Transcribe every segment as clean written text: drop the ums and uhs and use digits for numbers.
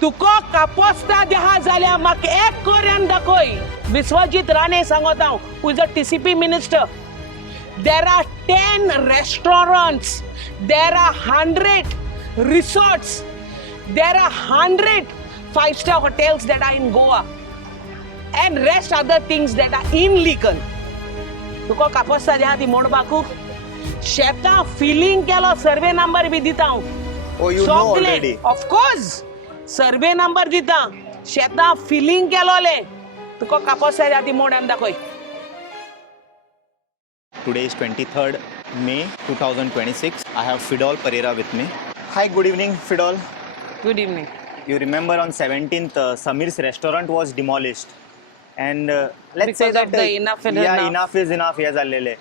तुका कापोस्ता देहा जाल्यार म्हाका एक करून दाखय. विश्वजीत राणे सांगत हांव, who is a TCP minister. There are 10 restaurants, there are 100 resorts, there are 100 five-star hotels that are in Goa, and rest other things that are illegal. तुका कापोस्ता देहा ती मोडपाकू शेतां फिलिंग केलो, सर्वे नंबर बी दिता हांव. Oh, you know already. Of course, survey number दिता, शेतां feeling केलोले. तुका कापोस्ता देहा ती मोडून दाखय. Today is 23rd May 2026. I have Fidol Pereira with me. Hi, good evening, Fidol. Good evening. You remember on 17th, Samir's restaurant was demolished. And let's say Because that of the enough is yeah, enough. enough is enough. Yes, Allele.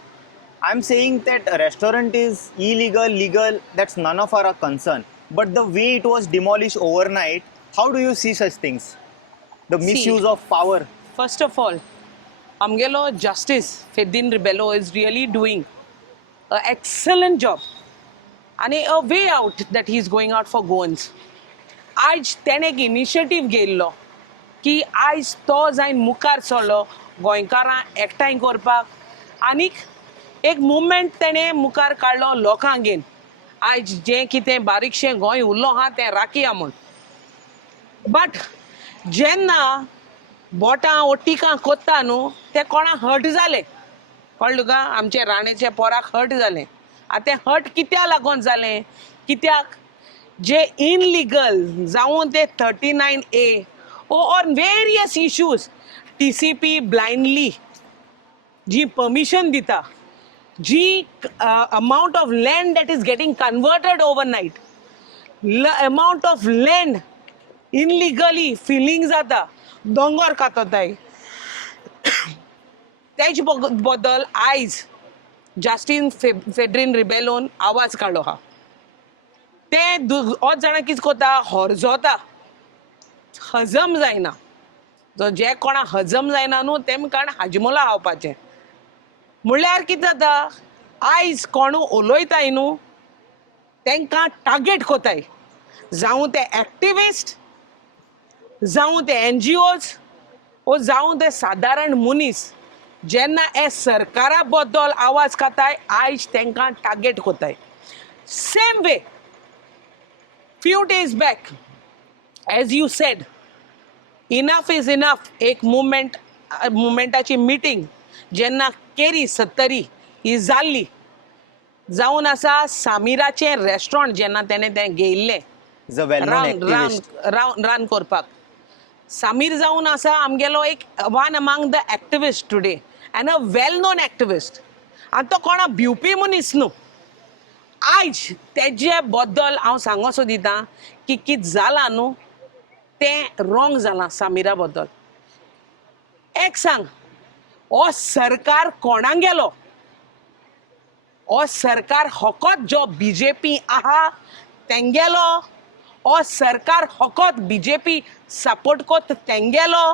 I'm saying that a restaurant is illegal, legal. That's none of our concern. But the way it was demolished overnight, how do you see such things? The misuse of power. First of all, Amgelo Justice Fedin Rebello is really doing an excellent job and a way out that he is going out for Goans. आज तेणे एक initiative घेयल्लो की आज तो जायन मुखार सरलो गोंयकारां एकठांय करपाक आनीक एक मुवमेंट तेणे मुखार काडलो लोकांगेर. आज जें कितें बारीकशें गोंय उरलो आहा तें राखया म्हूण. बट जेन्ना बोटां ओ टिकां कोत्ता न्हू ते कोणाक हर्ट जाले, कळ्ळें तुका, आमचे राणेच्या पोराक हर्ट जालें. आतां तें हर्ट कित्याक लागून जालें, कित्याक जे इनलिगल जावं ते 39A or various issues TCP blindly जी परमिशन दिता, जी amount of land that is getting converted overnight, amount of land illegally filling जाता, दोंगर कातताय, तेज बद्दल आयज जस्टीन फेड्रीन रिबेलोन आवाज काडलो हा. ते होच जाणा कितें कोता, हरजोता, हजम जायना. जो जे कोणाक हजम जायना न्हू तेमकां हाजमोला हावपाचें. म्हणल्यार कितें जाता, आयज कोण उलयताय न्हू तांकां टार्गेट कोताय, जावं ते एक्टिविस्ट, जावं ते NGOs ओ जावं ते सादारण मनीस जेन्ना हे सरकारा बद्दल आवाज काताय आयज तांकां टार्गेट कोताय. Same way few days back, as you said, enough is enough एक मुवमेंटाची मिटींग जेन्ना केरी 70 ही जाल्ली, जावन आसा सामिराचें रेस्टॉरंट जेन्ना तेणें तें घेयल्लें He's a well-known activist. Run करपाक. सामीर जावन आसा आमगेलो एक one among the activist today end a well non activist. आनी तो कोणा भिवपी मनीस न्हू. आयज तेजे बद्दल हांव सांगोसो दितां की कितें जालां न्हू तें रॉंग जालां सामिरा बद्दल. एक सांग, हो सरकार कोणाक गेलो? हो सरकार फकत जो BJP आहा तेंगेलो? हो सरकार फकत BJP सपोर्ट कोत तेंगेलो?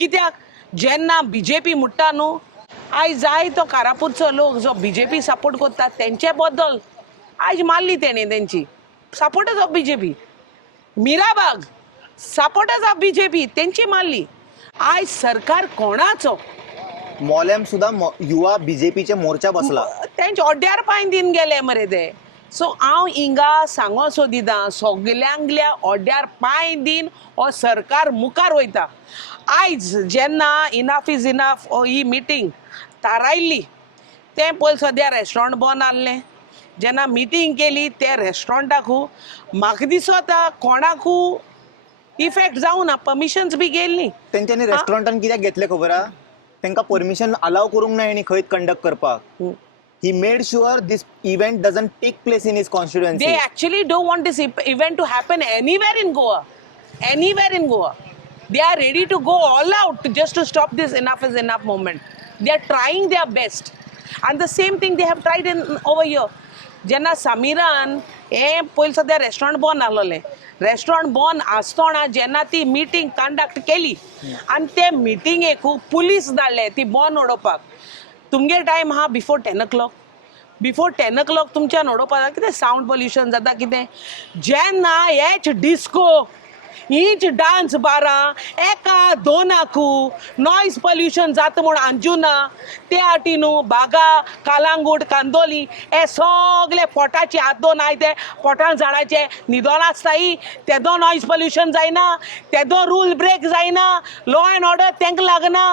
कित्याक जेन्ना BJP म्हणटा न्हू आयज जाय तो कारापूरचो लोक जो BJP सपोर्ट कोत्ता तेंचे बद्दल आयज मारली तेणी तेंची supporters of BJP. Mirabag supporters of BJP तेंची मारली. आयज सरकार कोणाचो? मोल्याम सुद्धा युवा बीजेपीचे मोर्चा बसला. तेंचे ओड्ड्यार पांय दिन गेले मरे ते. सो हांव हिंगा सांगोसो दितां सगल्यांगल्या ओड्ड्यार पांय दिन हो सरकार मुखार वयता. आयज जेन्ना इनफ इज इनफ ही मिटींग थारायल्ली तें पयलीं सद्या रेस्टॉरंट बंद आसलें. जेन्ना मिटींग केली ते रेस्टॉरंटाकू म्हाका दिसता कोणाकू इफेक्ट जावं ना, परमिशन्स बी गेल्ली. तेंच्यांनी रेस्टॉरंटान कित्याक घेतले खबर आहा? तांकां परमिशन अलाव करूंक ना हेणी खंय कंडक्ट करपाक. He made sure this event doesn't take place in his constituency. They actually don't want this event to happen anywhere in Goa. Anywhere in Goa. They are ready to go all out just to stop this enough is enough movement. They are trying their best. And the same thing they have tried in over here. जेन्ना सामिरान हे पयलीं सद्या restaurant बंद आसलोलें. Restaurant बंद आसतना जेन्ना ती meeting conduct केली आनी ते मिटींगेक पुलीस धाडले ती बंद उडोवपाक. तुमगे टायम आहा बिफोर 10 o'clock. बिफोर 10 o'clock तुमच्यान उडोवपाक कितें सावंड पोल्युशन जाता कितें. जेन्ना हेच डिस्को हीच डान्स बारां एका दोनाकू नॉयज पोल्युशन जाता म्हूण अंजुना ते आटी न्हू बागा कालांगूट कांदोली हे सगळे पोटाचे हात दोन आय ते पोटान झाडाचे न्हिदोन आसताय तेदो नॉयज पोल्युशन जायना तेदो रूल ब्रेक जायना लॉ अँड ऑर्डर तांकां लागना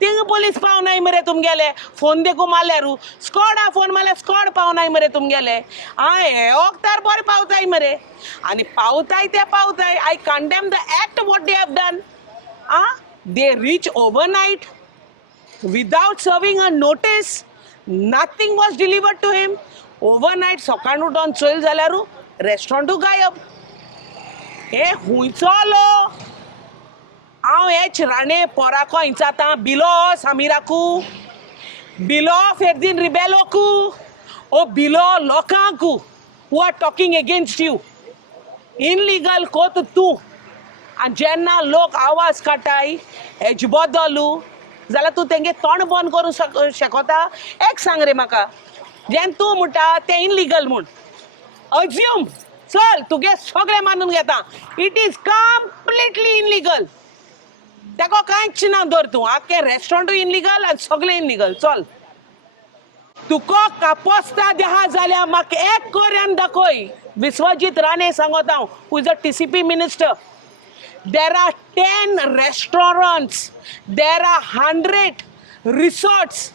थिंग पुलीस पावनाय मरे तुमगेले फोन देखू मारल्यारू स्कॉडा फोन मारल्यार स्कॉड पावनाय मरे तुमगेले हे वखदार बरें पावताय मरे आनी पावताय ते पावताय I condemn the act what they have done they reach overnight without serving a notice nothing was delivered to him overnight सकाळीं उठोन चोयल जाल्यारू रेस्टॉरंटू गायब हे हुंयचो लो हांव हेच राणे पोराको इंचाता बिलो समिराकू बिलो फेर्दीन रिबेलोकू ओ बिलो लोकांकू who are talking against you illegal कोत तूं आनी जेन्ना लोक आवाज काडटाय हेजे बद्दलू जाल्यार तूं तेंगे तोंड बंद करूं शकता एक सांग रे म्हाका जेन्ना तूं म्हणटा तें इनलिगल म्हूण अज्यूम चल तुगे सगळें मानून घेता इट इज कंप्लिटली इनलिगल तेको कांयच ना धर तूं आख्खें रेस्टॉरंटू इनलिगल आनी सगळें इनलिगल चल तुका कापोस्ता देहा जाल्यार म्हाका एक कोऱ्यान दाखय विश्वजीत राणे सांगत हांव who is a TCP minister there are 10 restaurants there are 100 resorts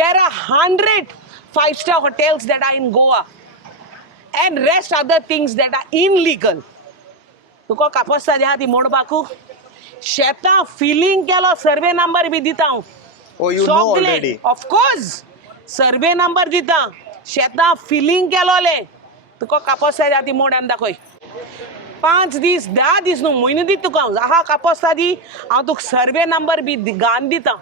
there are 100 5-star hotels that are in Goa and rest other things that are illegal तुका कापोस्ता देहा ती मोडपाकू शेतां फिलिंग केलो सर्वे नंबर बी दिता हांव Oh, you know already. Of course survey number दिता शेतां feeling केलोले तुका कापोस्ता दी मोड्यान दाखय 5 दीस 10 दीस न्हू म्हयनो दी तुका हांव आहा कापोस्ता दी हांव तुका सर्वे नंबर बी घान दिता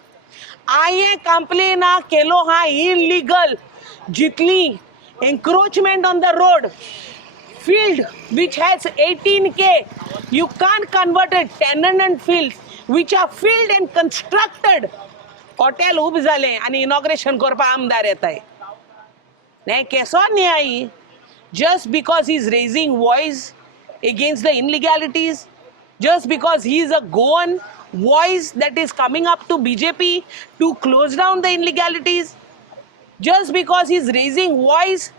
हांवें कंप्लेन केलो हा इनलिगल जितली encroachment on the road field which has 18K you can't convert it tenant fields which are filled and constructed hotel उब जाले आनी इनॉग्रेशन करपा आमदार येताय ने केसो न्यायी just because he is raising voice against the illegalities just because he is a Goan voice that is coming up to BJP to close down the illegalities just because he is raising voice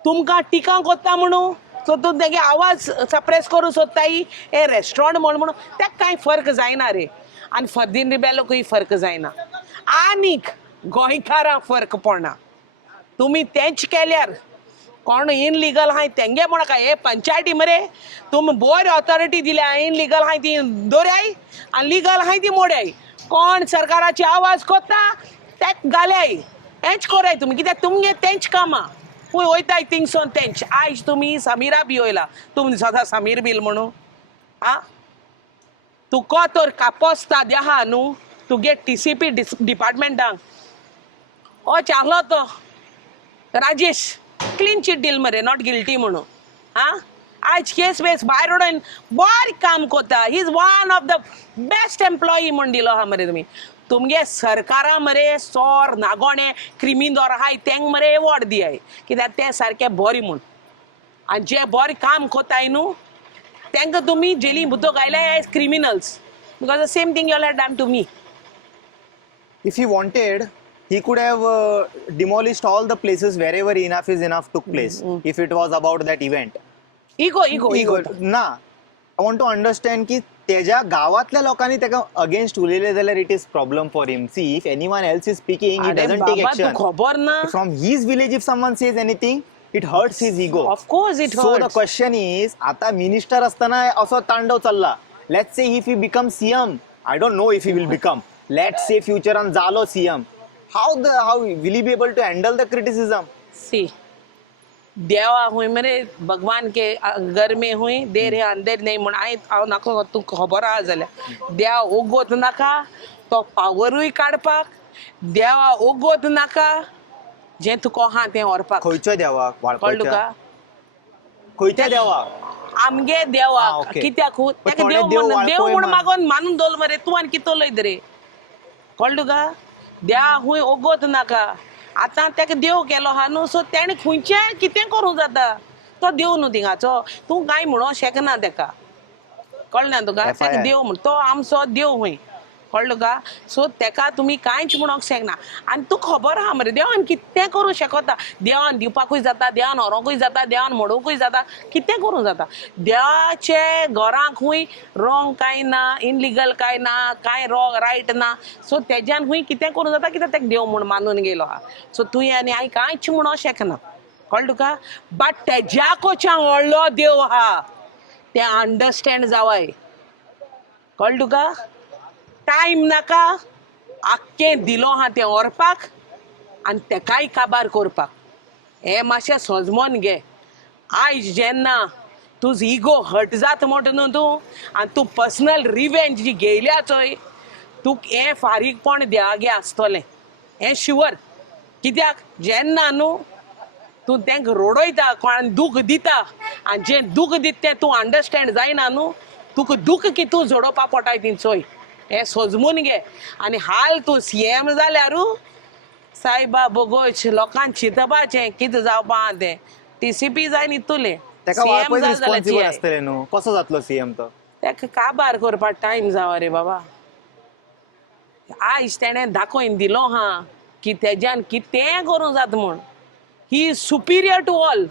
तुमकां टिका कोत्ता म्हणू so तूं तेगे आवाज suppress करूं सोदताय हे restaurant म्हणून तेका कांय फर्क जायना रे आनी फर्दीन रिबेलोकूय फर्क जायना आनीक गोंयकारां फर्क पडना तुमी तेंच केल्यार कोण इनलिगल आहाय तेंगे म्हणा काय हे पंचायती मरे तुमी बरी ऑथॉरिटी दिल्या इनलिगल आहाय ती दवरयाय आनी लिगल आहाय ती मोड्याय कोण सरकाराची आवाज कोत्ता तेक घाल्याय हेंच कोराय तुमी कित्याक तुमगे तेंच कामां पळय वयताय थिंगसोन तेंच आयज तुमी समिरा बी वयला तुमी सदां समीर बील म्हणू तुका तर कापोस्ता देहा न्हू तुगे TCP डिपार्टमेंटांक हो चाहलो तो राजेश क्लीन चीट दिल मरे नॉट गिल्टी म्हणून आयज केस वेस भायर उडोवन बरें काम कोता he is one of the best employee म्हण दिलो आहा मरे तुमी तुमगे सरकारा मरे सोर नागोणे क्रिमींदोर आहाय तेंक मरे एवॉर्ड दियाय कित्याक ते सारके बरी म्हूण आनी जे बरें काम कोताय न्हू तेंकां तुमी जेली भितर घायल्याय as criminals because the same thing you have done to me If he wanted, he could have demolished all the places wherever enough is enough took place. If it was about that event. Ego ना I want to understand की तेज्या गावातल्या लोकांनी तेका against उलयले जाल्यार it is problem for him. See, if anyone else is speaking, he doesn't take action. खबर ना From his village, if someone says anything, it hurts his ego. Of course it So the hurts. question is, आता minister असताना असो तांडव चालला. Let's say if he becomes CM, I don't know if he will become. Let's say future and जालो CM. How will he be able to handle the criticism? See, देवा हुई मेरे भगवान के घर में हुई देर है अंधेर नहीं म्हण हांव नाका तू खबर आहा जाल्यार देवा ओगोत नाका तो पावरूय काडपाक देवा ओगोत नाका जें तुका आहा तें व्हरपाक खंयच्या देवाक कळ्ळें वाळपयच्या तुका खंयच्या देवाक आमगे देवाक okay. कित्याक पण तेका थोडे देव देव म्हण देव वाळपय म्हण मान. मागोन मानून दवरल मरे तूं आनी कितो लयत रे कळ्ळें तुका देवा हुंय ओगोत नाका आतां तेका देव केलो आहा न्हू सो तेणें खंयचें कितें करूं जाता तो देव न्हू थिंगाचो तूं कांय म्हणो शकना तेका कळ्ळें ना तुका FIR. ताका देव म्हण तो आमचो देव हूंय कळ्ळें तुका सो तेका तुमी कांयच म्हणोंक शकना आनी तूं खबर आहा मरे देवान कितें करूं शकता देवान दिवपाकूय जाता देवान व्हरोंकूय जाता देवान मोडोवंकूय जाता कितें करूं जाता देवाचे घरांकूय रॉंग कांय ना इनलिगल कांय ना कांय रॉंग रायट ना सो तेज्यान हूंय कितें करूं जाता कित्याक तेका देव म्हूण मानून गेलो आहा सो तुवें आनी हांवें कांयच म्हणोंक शकना कळ्ळें तुका बट तेज्या कोच्याक व्हडलो देव आहा तें अंडरस्टँड जावय कळ्ळें तुका टायम नाका आख्खें दिलो आहा तें व्हरपाक आनी तेकाय काबार करपाक हें मातशें समजून घे आयज जेन्ना तुजो इगो हट जाता म्हणटा न्हू तूं आनी तूं पर्सनल रिवेंज जी घेयल्या चोय तुका हें फारीकपण देवागे आसतलें हें शुवर कित्याक जेन्ना न्हू तूं तेंका रोडयता कोणाक दूख दिता आनी जें दूख दिता तें तूं अंडरस्टँड जायना न्हू तुका दूख कितू जोडोवपा पडटाय तीं चोय हें सोजमून घे आनी हाल तूं CM जाल्यारू सायबा बोगोच लोकांक चिंतपाचें कितें जावपा आहा तें TCP जाय न्हिदुलें तेका CM वळखूच जाय रिस्पॉन्सिबल जाल्यार आसतलें न्हू कसो जातलो CM तो तेका काबार करपाक टायम जावा रे बाबा आयज तेणें दाखोवन दिलो हा की तेज्यान कितें करूं जाता म्हूण he is superior to all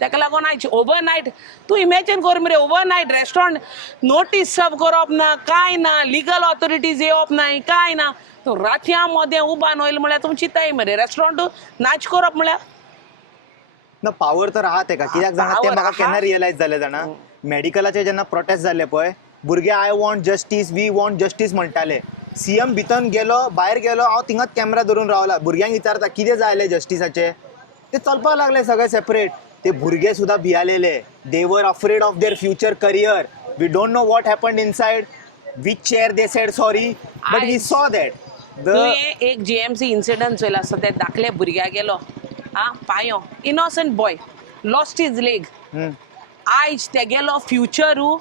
तेका लागून आयज ओवरनायट तूं इमॅजिन कर मरे ओवरनायट रेस्टॉरंट नोटीस सर्व करप ना कांय ना लिगल ऑथॉरिटीज येवप नाय कांय ना तूं रातया मोदें उबान वयलें म्हळ्यार तुमी चिंताय मरे रेस्टॉरंट नाच करप म्हळ्यार ना पावर तर आहा तेका कित्याक जाणा तें power म्हाका आहा. केन्ना रियलायज जालें जाणा मेडिकलाचे जेन्ना प्रोटेस्ट जाले पळय भुरगे I want justice we want justice म्हणटाले CM भितन गेलो भायर गेलो हांव थिंगाच कॅमेरा धरून रावला भुरग्यांक विचारता कितें जालें जस्टिसाचे ते चलपाक लागले सगळे सेपरेट ते भुरगे सुद्दां भियालेले they were afraid of their future career we don't know what happened inside which chair they said sorry but we saw that तुवें एक GMC इन्सिडंट चोयला आसता ते धाकले भुरग्याक गेलो आ पांयो innocent boy lost his leg आयज तेगेलो फ्युचरू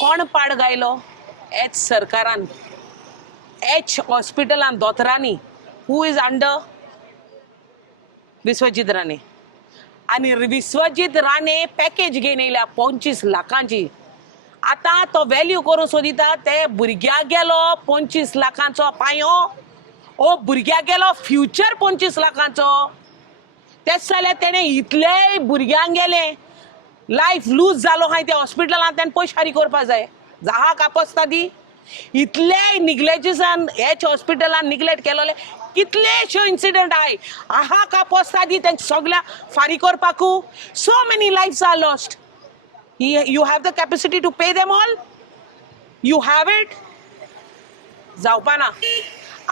कोण पाड गायलो हेच सरकारान हेच हॉस्पिटलान दोतोरांनी who is under Vishwajit Rane आनी विश्वजीत राणे पॅकेज घेवन येयल्या 25 लाखांची आतां तो व्हॅल्यू करूं सोदिता ते भुरग्याक गेलो 25 लाखांचो पांयो ओ भुरग्याक गेलो फ्युचर 25 लाखांचो तेच जाल्यार तेणें इतले भुरग्यांक गेले लायफ लूज जालो हाय त्या हॉस्पिटलांत तेणें पयशे फारीक करपा जाय जाहा कापोसता दी इतले निग्लेजन्सान हेच हॉस्पिटलान निग्लेक्ट केलोले कितलेशे इन्सिडंट आहाय आहा कापोसता दी तेंच्या सगळ्या फारीक करपाकू so many lifes are lost you have the capacity to pay them all you have it जावपा ना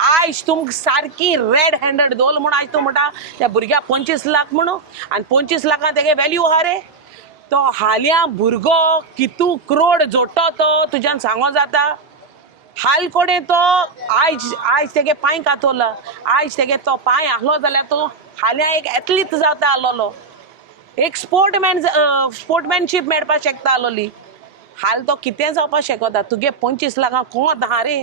आयज तुमकां सारकी रेड हँडेड दोल म्हूण आयज तूं म्हणटा त्या भुरग्याक 25 लाख म्हणून आनी 25 लाखां तेगे व्हॅल्यू आहा रे तो हाल्या भुरगो कितू क्रोड जोडटो तो तुज्यान सांगो जाता हाल कोडे तो आयज आयज तेगे पांय कातोला आयज तेगे तो पांय आहलो जाल्यार तो हाल्या एक एथलीट जाता आसलोलो एक स्पोर्टमॅनशीप मेळपाक शकता आसलोली हाल तो कितें जावपाक शकता तुगे 25 लाखां कोण आहा रे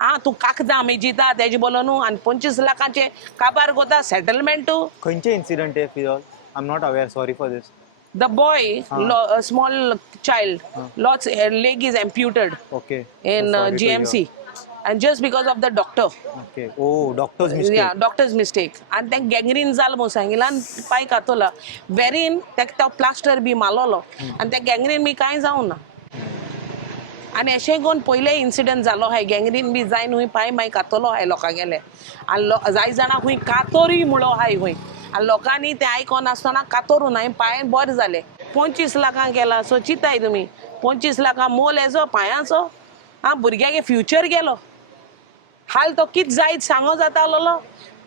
आं तूं कागदां मेजिता तेजे बोलो न्हू आनी 25 लाखांचे काबार कोता सेटलमेंटू खंयचे इन्सिडंट हे Firoz I am not aware sorry for this the boy a small child lost leg is amputated Okay. in Sorry to GMC and just because of the doctor Okay. Oh, doctor's mistake. yeah doctor's mistake and then gangrene जाल म्हणून सांगिला आनी पांय कातोला वेरीन तेका तो plaster बी मारलोलो आनी ते gangrene बी कांय जावं ना आनी अशें करून पयले इन्सिडंट जालो हाय गँग्रीन बी जायन हुंय पांय मागीर कातोलो हाय लोकां गेले आनी जाय जाणां हुंय कातोरी म्हणलो हाय हुंय आनी लोकांनी तें आयकोन आसतना कातोरून हांवें पांय बरें जाले 25 लाखांक गेला सो चिंताय तुमी 25 लाखां मोल हेजो पांयाचो आं भुरग्यागे फ्युचर गेलो हाल तो कित जायत सांगो जाता आसलोलो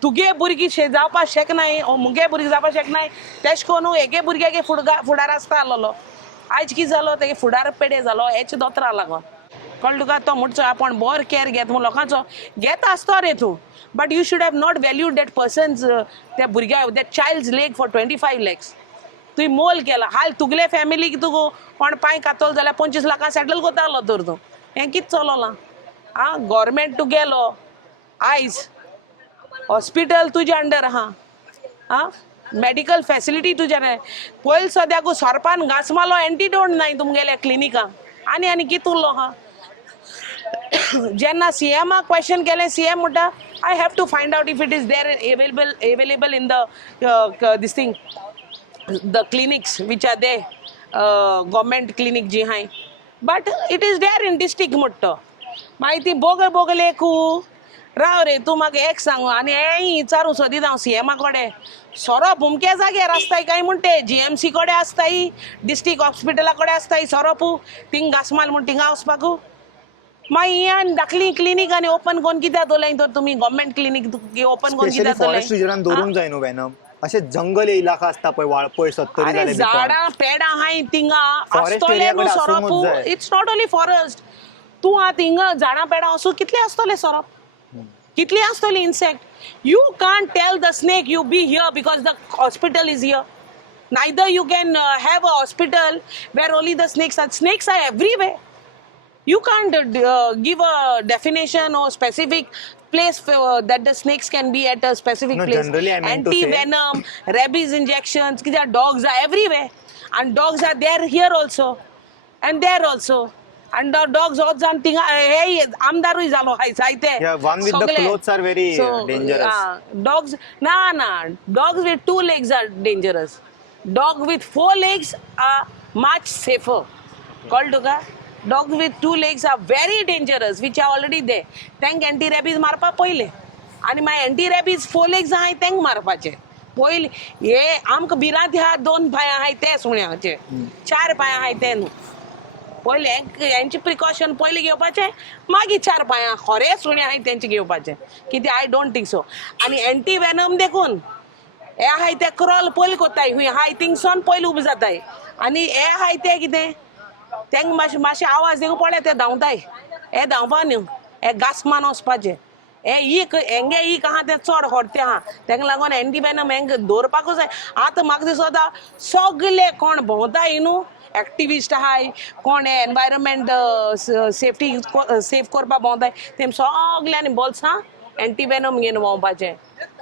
तुगे भुरगीं जावपाक शकनाय ओ मुगे भुरगीं जावपाक शकनाय तेश कोन्न हेगे भुरग्यागे फुडार आसता आसलोलो आयज कितें जालो तेगे फुडार पेडे जालो हेच दोतोरा लागोन कळ्ळें तुका तो म्हणचो आपण बोर केअर घेत म्हणून लोकांचो घेता आसतो रे तूं but you should have not valued that persons त्या भुरग्या दॅट चायल्ड्स लेग फॉर 25 lakhs तुवें मोल केला हाल तुगले फॅमिलीक तुका कोण पांय कातोल जाल्यार 25 लाखां सेटल कोता आसलो तर तूं हें कितें चलोलां आं गव्हर्मेंट तूं गेलो आयज हॉस्पिटल तुज्या अंडर आहा आं मेडिकल फॅसिलिटी तुज्या पयलीं सद्याक सोरपान घास मारलो एंटीडोट नाय तुमगेल्या क्लिनिकां आनी कितें उरलो हा जेन्ना सीएमाक क्वेश्चन केलें सीएम म्हणटा I have to find out if it is there available in the this thing the clinics which are the government clinic जी हाय but it is there in district म्हणटा मागीर ती बोगलेकू राव रे तूं म्हाका एक सांगू आनी हें विचारूं सोदीत हांव सीएमा कडेन सोरोप उमके जाग्यार आसताय काय म्हणटे जीएमसी कडेन आसताय डिस्ट्रिक्ट हॉस्पिटला कडेन आसताय सोरोपू थिंग घासमाल म्हण थिंगा वचपाकू मागीर ही धाकली क्लिनीक आनी ओपन कोन्न कित्याक दवरलें तर तुमी गव्हर्मेंट क्लिनीक ओपन कोन्न स्पेशली कित्याक फॉरेस्ट रिजनान दवरूंक दवरलें जाय न्हू वेनम अशे जंगल इलाका आसता पळय वाळपय 70 अरे जाले झाडां पेडां हाय थिंगा Forest आसतले area न्हू कडेन सोरोप आसूंकूच जाय. इट्स नॉट ओन्ली फॉरेस्ट तूं आतां हिंगा झाडां पेडां वचूं कितले आसतले सोरोप कितली आसतली insect you can't tell the snake you be here because the hospital is here neither you can have a hospital where only the snakes are everywhere you can't give a definition or specific place that the snakes can be at a specific No, place generally I meant to say- anti-venom rabies injections because dogs are everywhere and dogs are there here also and there also and the dogs also and thing hey amdaru zalo hay saite Yeah, one with the clothes are very dangerous. Dogs dogs with 2 legs are dangerous dog with 4 legs are much safer called dog with 2 legs are very dangerous which are already there tank anti rabies मारपा पहिले आणि मागीर anti rabies 4 legs आहाय तेंक मारपाचे पयले हे आमकां भिरांत ह्या 2 पांय आहाय ते सुण्याचे 4 पांय आहाय ते न्हू पहिले यांची प्रिकॉशन पहिले घेवपाचे मागीर 4 पांयां खरे सुणे आहाय तेंचे घेवपाचे कित्याक आय डोंट थिंक सो आनी एंटी वेनम देखून हे आहाय ते क्रॉल पयलीं कोत्ताय हुंय हाय थिंगसोन पयलीं उबे जाताय आनी हे आहाय ते कितें तेंक मातशे आवाज दिवंक पडले ते धांवताय हे धांवपा न्हू हे घास मान वचपाचे हेंगे ईक आहा ते चड व्हडते आहा तेका लागून एंटी वेनम हेंक दवरपाकूच जाय आतां म्हाका दिसता सगळे कोण भोंवताय न्हू एक्टिविस्ट आहाय कोण एनवायरमेंट सेफ्टी सेफ करपा भोंवताय तेम सगल्यांनी बोल्सां एंटी वेनम घेवन भोंवपाचें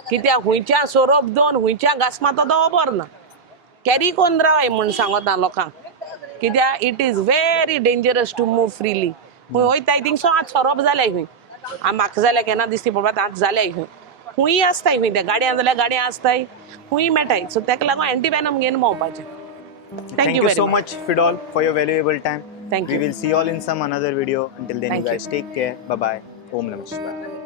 कित्याक हुंयच्या सोरोप दोन हुंयच्या घासमातो तो खबर ना कॅरी कोन्न रावाय म्हूण सांगता लोकांक कित्याक it is very dangerous to move freely हुंय वयताय थिंगसो आज सोरोप जाल्याय हुंय म्हाका जाल्यार केन्ना दिसती पडटा आज जाल्याय हुंय हुंय आसताय हुंय त्या गाडयां जाल्यार गाडयां आसताय हुंय मेळटाय सो तेका लागून एंटी वेनम घेवन भोंवपाचें Thank you so much, Fidol, for your valuable time. Thank We you. will see you all in some another video. Until then, Thank you you. guys take care. Bye bye. Om Namah Shivaya.